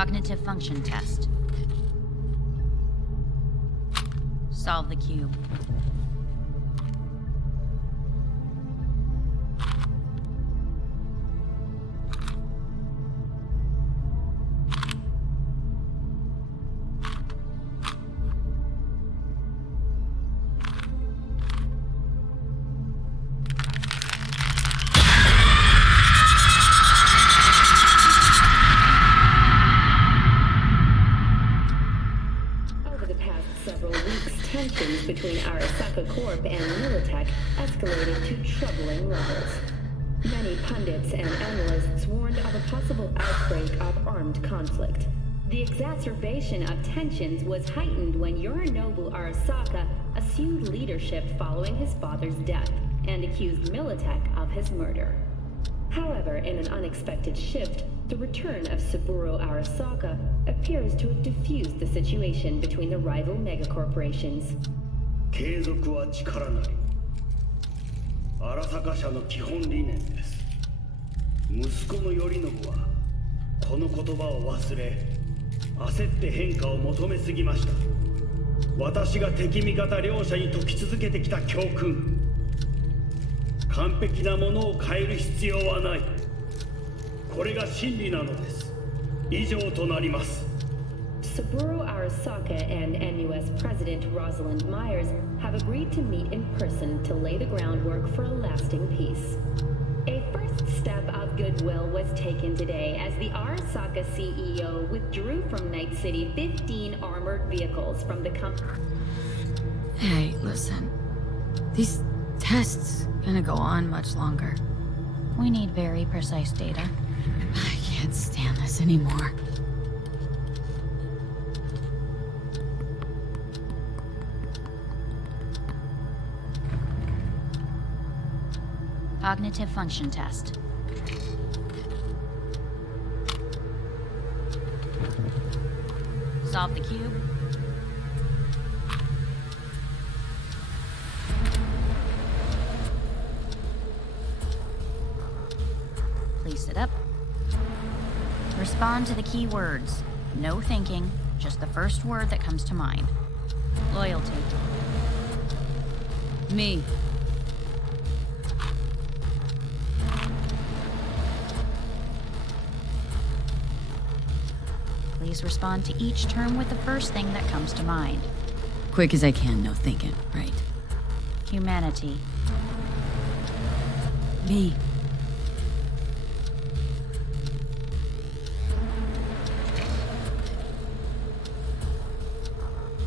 Cognitive function test. Solve the cube. Between Arasaka Corp and Militech escalated to troubling levels. Many pundits and analysts warned of a possible outbreak of armed conflict. The exacerbation of tensions was heightened when Yorinobu Arasaka assumed leadership following his father's death and accused Militech of his murder. However, in an unexpected shift, the return of Saburo Arasaka appears to have diffused the situation between the rival megacorporations. 継続は力なり。荒坂社の基本理念です。息子の頼信はこの言葉を忘れ、焦って変化を求めすぎました。私が敵味方両者に説き続けてきた教訓。完璧なものを変える必要はない。これが真理なのです。以上となります。Saburo Arasaka and NUS President Rosalind Myers have agreed to meet in person to lay the groundwork for a lasting peace. A first step of goodwill was taken today as the Arasaka CEO withdrew from Night City 15 armored vehicles from the company. Hey, listen. These tests gonna go on much longer. We need very precise data. I can't stand this anymore. Cognitive function test. Solve the cube. Please sit up. Respond to the key words. No thinking, just the first word that comes to mind. Loyalty. Me. Please respond to each term with the first thing that comes to mind. Quick as I can, no thinking, right? Humanity. Me.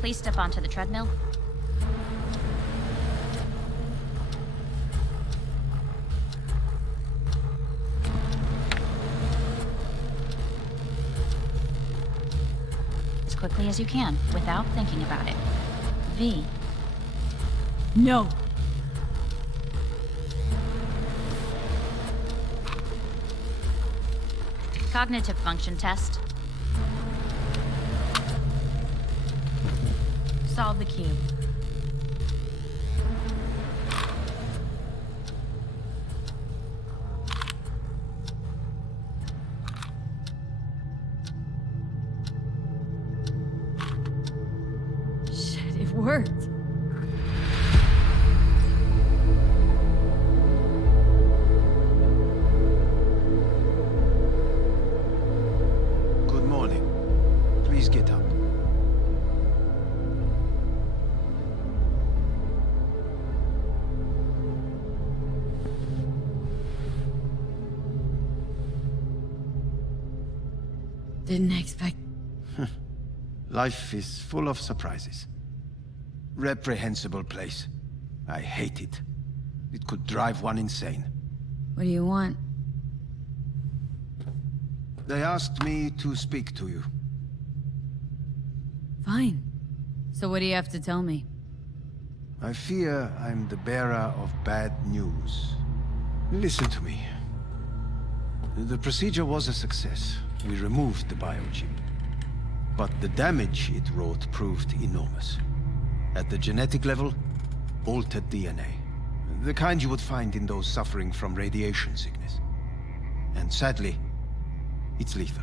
Please step onto the treadmill. As quickly as you can, without thinking about it. V. No. Cognitive function test. Solve the cube. Shit, it worked. Good morning. Please get up. Didn't expect... Life is full of surprises. Reprehensible place. I hate it. It could drive one insane. What do you want? They asked me to speak to you. Fine. So what do you have to tell me? I fear I'm the bearer of bad news. Listen to me. The procedure was a success. We removed the biochip. But the damage it wrought proved enormous. At the genetic level, altered DNA. The kind you would find in those suffering from radiation sickness. And sadly, it's lethal.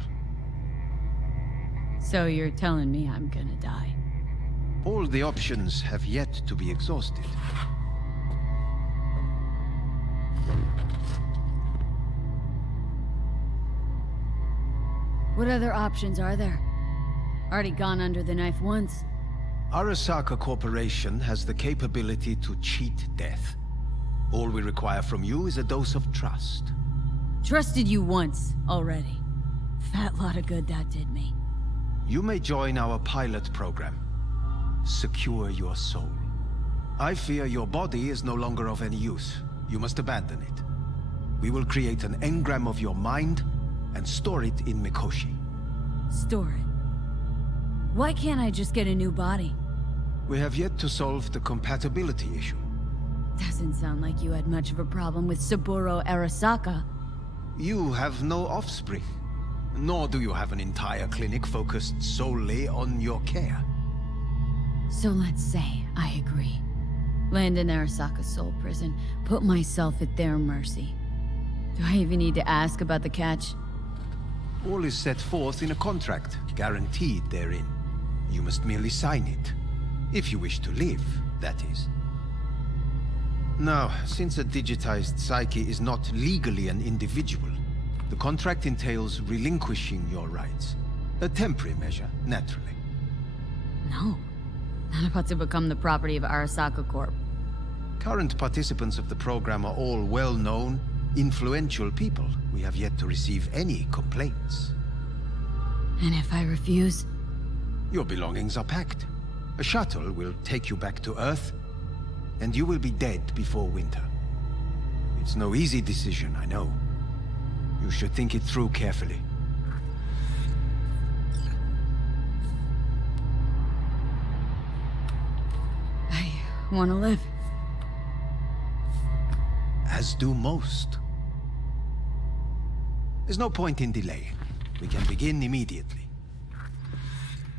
So you're telling me I'm gonna die? All the options have yet to be exhausted. What other options are there? Already gone under the knife once. Arasaka Corporation has the capability to cheat death. All we require from you is a dose of trust. Trusted you once already. Fat lot of good that did me. You may join our pilot program. Secure your soul. I fear your body is no longer of any use. You must abandon it. We will create an engram of your mind and store it in Mikoshi. Store it. Why can't I just get a new body? We have yet to solve the compatibility issue. Doesn't sound like you had much of a problem with Saburo Arasaka. You have no offspring, nor do you have an entire clinic focused solely on your care. So let's say I agree. Land in Arasaka's soul prison, put myself at their mercy. Do I even need to ask about the catch? All is set forth in a contract, guaranteed therein. You must merely sign it. If you wish to live, that is. Now, since a digitized psyche is not legally an individual, the contract entails relinquishing your rights. A temporary measure, naturally. No. Not about to become the property of Arasaka Corp. Current participants of the program are all well-known, influential people. We have yet to receive any complaints. And if I refuse? Your belongings are packed. A shuttle will take you back to Earth, and you will be dead before winter. It's no easy decision, I know. You should think it through carefully. I want to live. As do most. There's no point in delaying. We can begin immediately.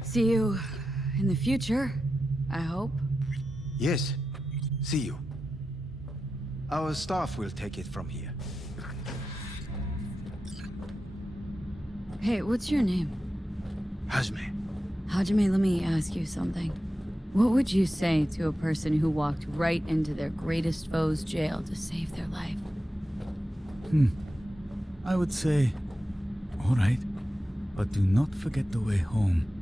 See you in the future, I hope. Yes. See you. Our staff will take it from here. Hey, what's your name? Hajime. Hajime, let me ask you something. What would you say to a person who walked right into their greatest foe's jail to save their life? I would say, all right, but do not forget the way home.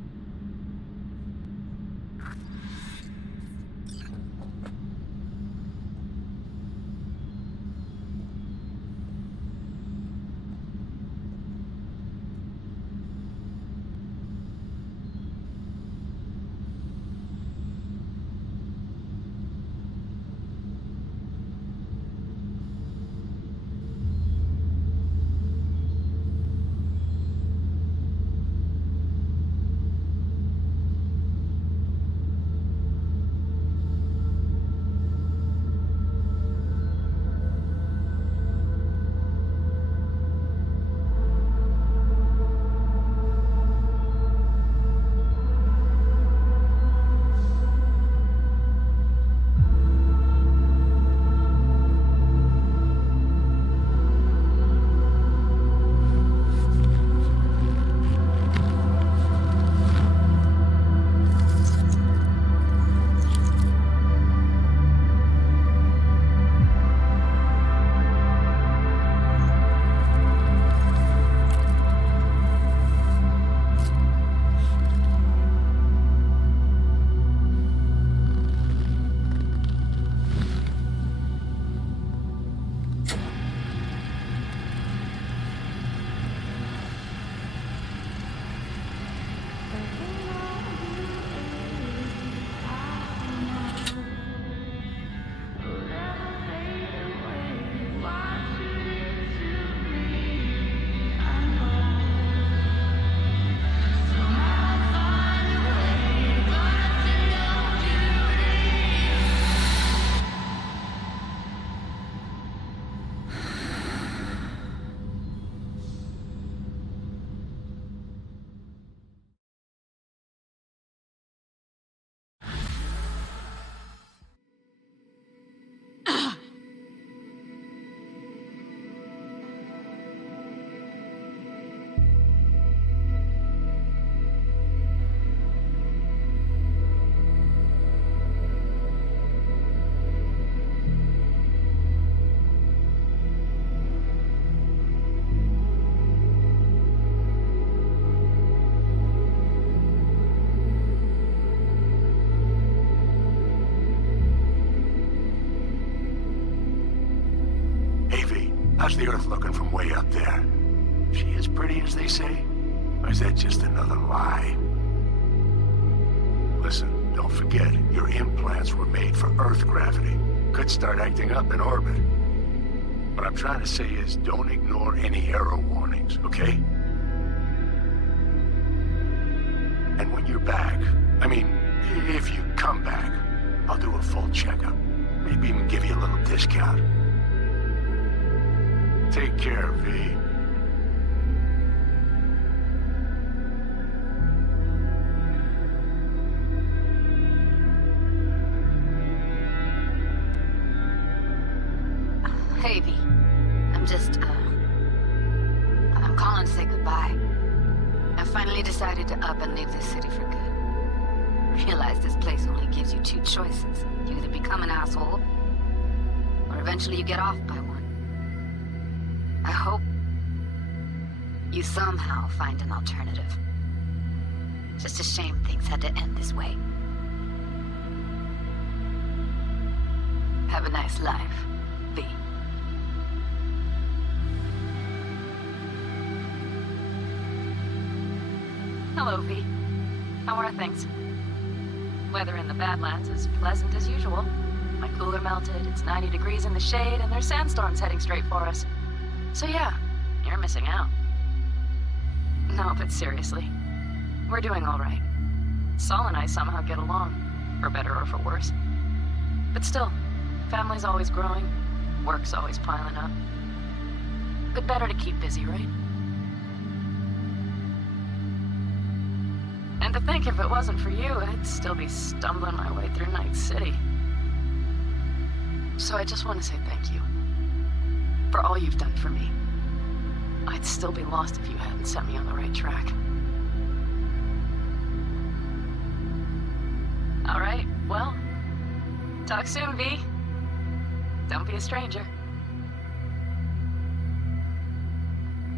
How's the Earth looking from way up there? She as pretty as they say? Or is that just another lie? Listen, don't forget, your implants were made for Earth gravity. Could start acting up in orbit. What I'm trying to say is, don't ignore any error warnings, okay? And when you're back, I mean, if you come back, I'll do a full checkup. Maybe even give you a little discount. Take care, V. Hey, V. I'm calling to say goodbye. I finally decided to up and leave this city for good. Realize this place only gives you two choices. You either become an asshole, or eventually you get off by one. I hope you somehow find an alternative. Just a shame things had to end this way. Have a nice life, V. Hello, V. How are things? Weather in the Badlands is pleasant as usual. My cooler melted, it's 90 degrees in the shade, and there's sandstorms heading straight for us. So yeah, you're missing out. No, but seriously, we're doing all right. Saul and I somehow get along, for better or for worse. But still, family's always growing, work's always piling up. But better to keep busy, right? And to think if it wasn't for you, I'd still be stumbling my way through Night City. So I just want to say thank you. For all you've done for me. I'd still be lost if you hadn't set me on the right track. All right, well, talk soon, V. Don't be a stranger.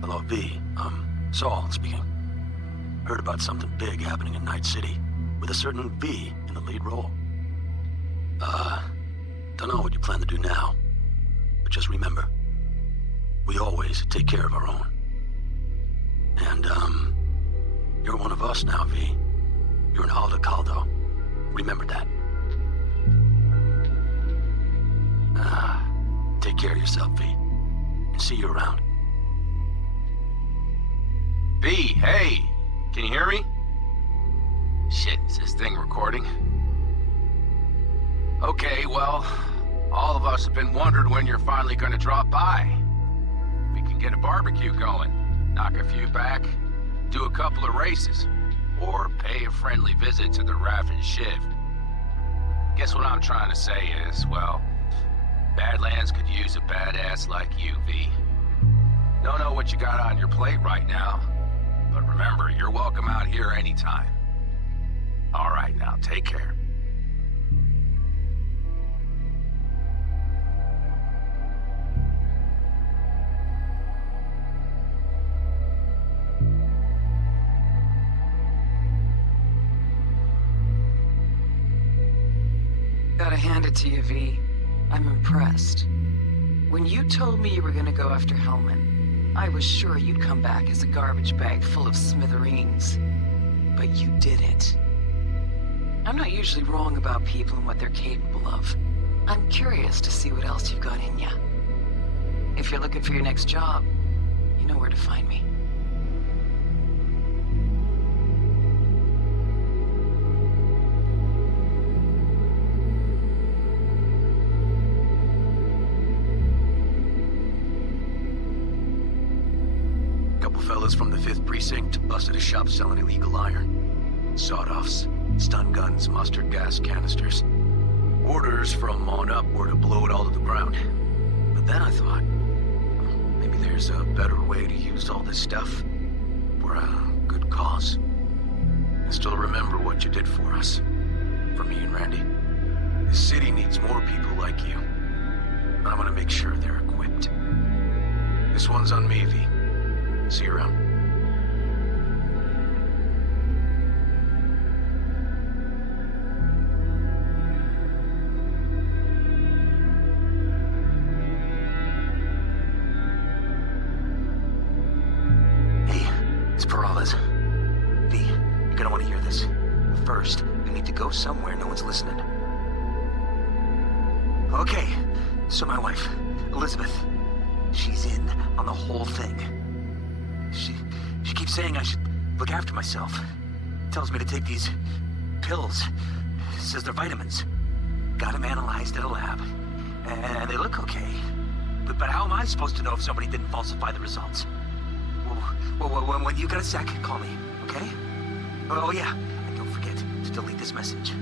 Hello, V. Saul speaking. Heard about something big happening in Night City, with a certain V in the lead role. Don't know what you plan to do now, but just remember, we always take care of our own. And, you're one of us now, V. You're an Alda Caldo. Remember that. Take care of yourself, V. And see you around. V, hey! Can you hear me? Shit, is this thing recording? Okay, well, all of us have been wondering when you're finally gonna drop by. We can get a barbecue going, knock a few back, do a couple of races, or pay a friendly visit to the Raff and Shiv. Guess what I'm trying to say is, well, Badlands could use a badass like you, V. Don't know what you got on your plate right now, but remember, you're welcome out here anytime. All right, now, take care. Gotta hand it to you, V. I'm impressed. When you told me you were gonna go after Hellman, I was sure you'd come back as a garbage bag full of smithereens. But you didn't. I'm not usually wrong about people and what they're capable of. I'm curious to see what else you've got in ya. If you're looking for your next job, you know where to find me. Fellas from the 5th Precinct busted a shop selling illegal iron. Sawed-offs, stun guns, mustard gas canisters. Orders from on up were to blow it all to the ground. But then I thought, maybe there's a better way to use all this stuff for a good cause. I still remember what you did for us. For me and Randy. This city needs more people like you. And I'm gonna make sure they're equipped. This one's on me, V. See you around. want to hear this. First, you need to go somewhere no one's listening. Okay, so my wife, Elizabeth, she's in on the whole thing. She keeps saying I should look after myself. Tells me to take these pills. Says they're vitamins. Got them analyzed at a lab. And they look okay. But how am I supposed to know if somebody didn't falsify the results? Well, when you got a sec, call me, okay? Oh yeah, and don't forget to delete this message.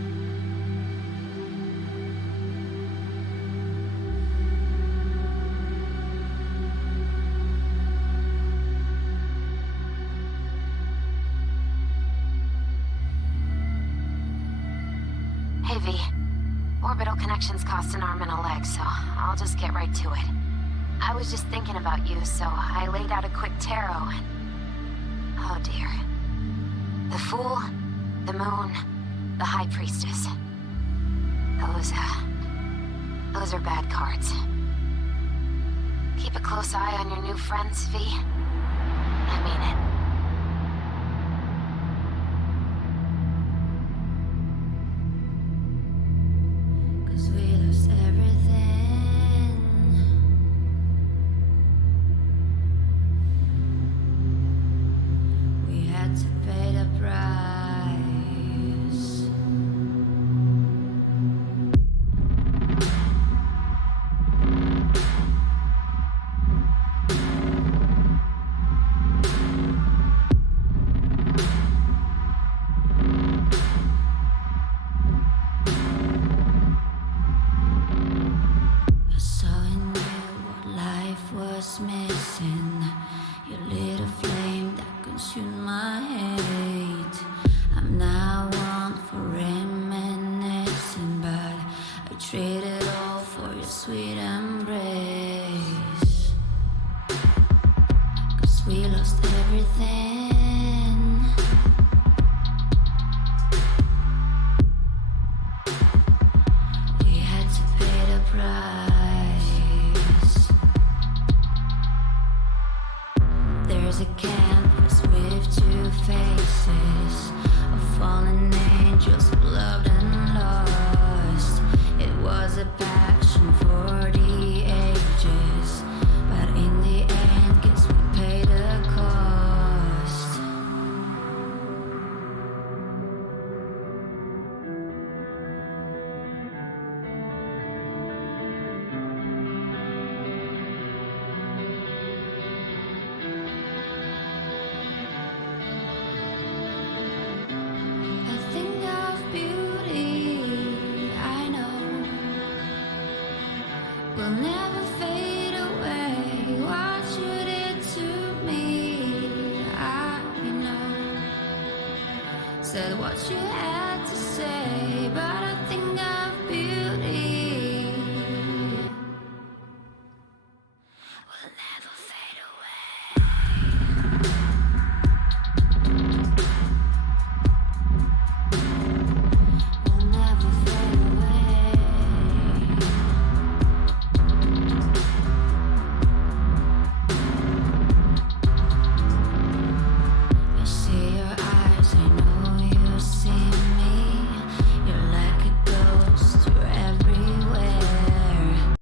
Hey, V. Orbital connections cost an arm and a leg, so I'll just get right to it. I was just thinking about you, so I laid out a quick tarot and... Oh dear. The Fool, the Moon, the High Priestess. Those are bad cards. Keep a close eye on your new friends, V. I mean it. Said what you had to say, but I think